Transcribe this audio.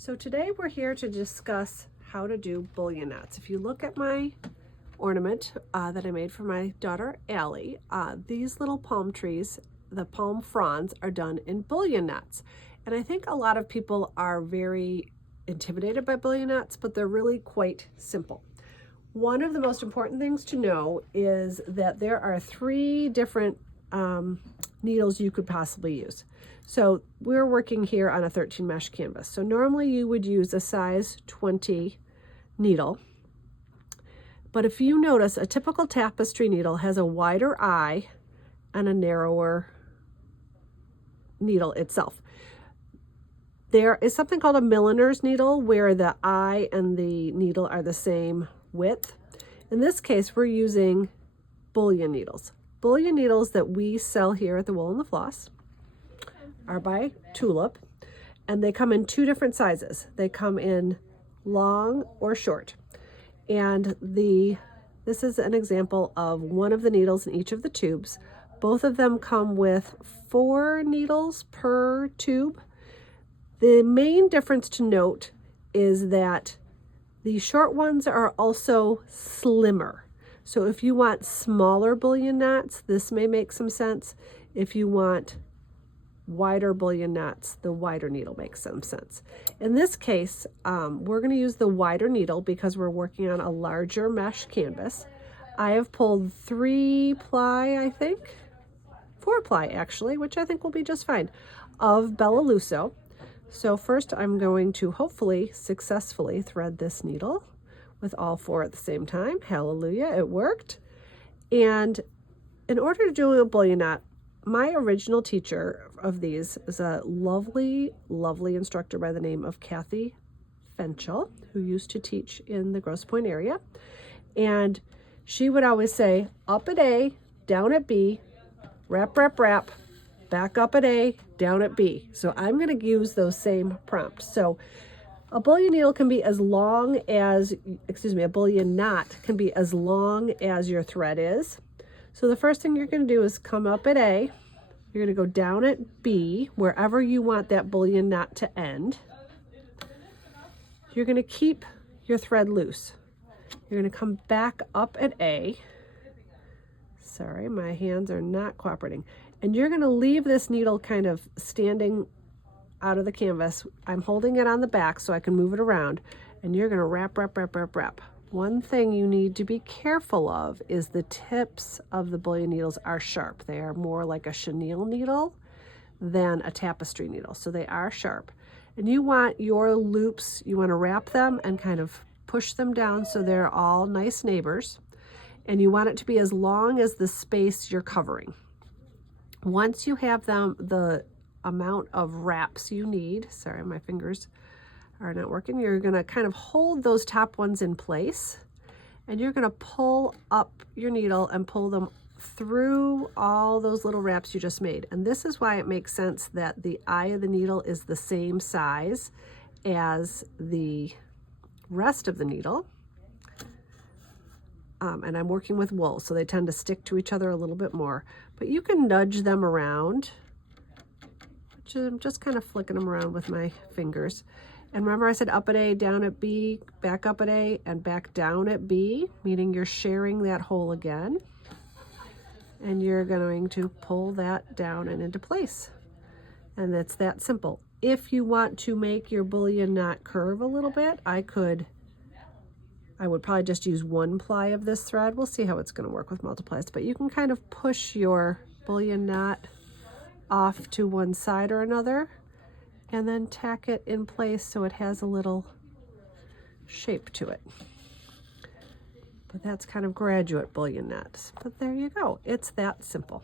So today we're here to discuss how to do bullion knots. If you look at my ornament that I made for my daughter Allie, these little palm trees, the palm fronds, are done in bullion knots. And I think a lot of people are very intimidated by bullion knots, but they're really quite simple. One of the most important things to know is that there are 3 different needles you could possibly use. So we're working here on a 13 mesh canvas. So normally you would use a size 20 needle. But if you notice, a typical tapestry needle has a wider eye and a narrower needle itself. There is something called a milliner's needle where the eye and the needle are the same width. In this case, we're using bullion needles. Bullion needles that we sell here at the Wool The Floss are by Tulip, and they come in 2 different sizes. They come in long or short. And this is an example of one of the needles in each of the tubes. Both of them come with 4 needles per tube. The main difference to note is that the short ones are also slimmer. So if you want smaller bullion knots, this may make some sense. If you want wider bullion knots, the wider needle makes some sense. In this case, we're going to use the wider needle because we're working on a larger mesh canvas. I have pulled 3 ply, I think, 4 ply actually, which I think will be just fine, of Bella Lusso. So first I'm going to hopefully successfully thread this needle with all 4 at the same time. Hallelujah, it worked. And in order to do a bullion knot, my original teacher of these is a lovely, lovely instructor by the name of Kathy Fenchel, who used to teach in the Grosse Pointe area. And she would always say, up at A, down at B, wrap, wrap, wrap, back up at A, down at B. So I'm going to use those same prompts. So a bullion needle can be as long as, a bullion knot can be as long as your thread is. So the first thing you're going to do is come up at A. You're going to go down at B, wherever you want that bullion knot to end. You're going to keep your thread loose. You're going to come back up at A. Sorry, my hands are not cooperating. And you're going to leave this needle kind of standing out of the canvas. I'm holding it on the back so I can move it around. And you're going to wrap, wrap, wrap, wrap, wrap. One thing you need to be careful of is the tips of the bullion needles are sharp. They are more like a chenille needle than a tapestry needle, so they are sharp. And you want your loops, you want to wrap them and kind of push them down so they're all nice neighbors. And you want it to be as long as the space you're covering. Once you have them, the amount of wraps you need, sorry, my fingers are not working, you're going to kind of hold those top ones in place, and you're going to pull up your needle and pull them through all those little wraps you just made. And this is why it makes sense that the eye of the needle is the same size as the rest of the needle. And I'm working with wool, so they tend to stick to each other a little bit more, but you can nudge them around. I'm just kind of flicking them around with my fingers. And remember I said up at A, down at B, back up at A, and back down at B, meaning you're sharing that hole again. And you're going to pull that down and into place. And it's that simple. If you want to make your bullion knot curve a little bit, I would probably just use 1 ply of this thread. We'll see how it's going to work with multiplies, but you can kind of push your bullion knot off to one side or another, and then tack it in place so it has a little shape to it. But that's kind of graduate bullion knots. But there you go. It's that simple.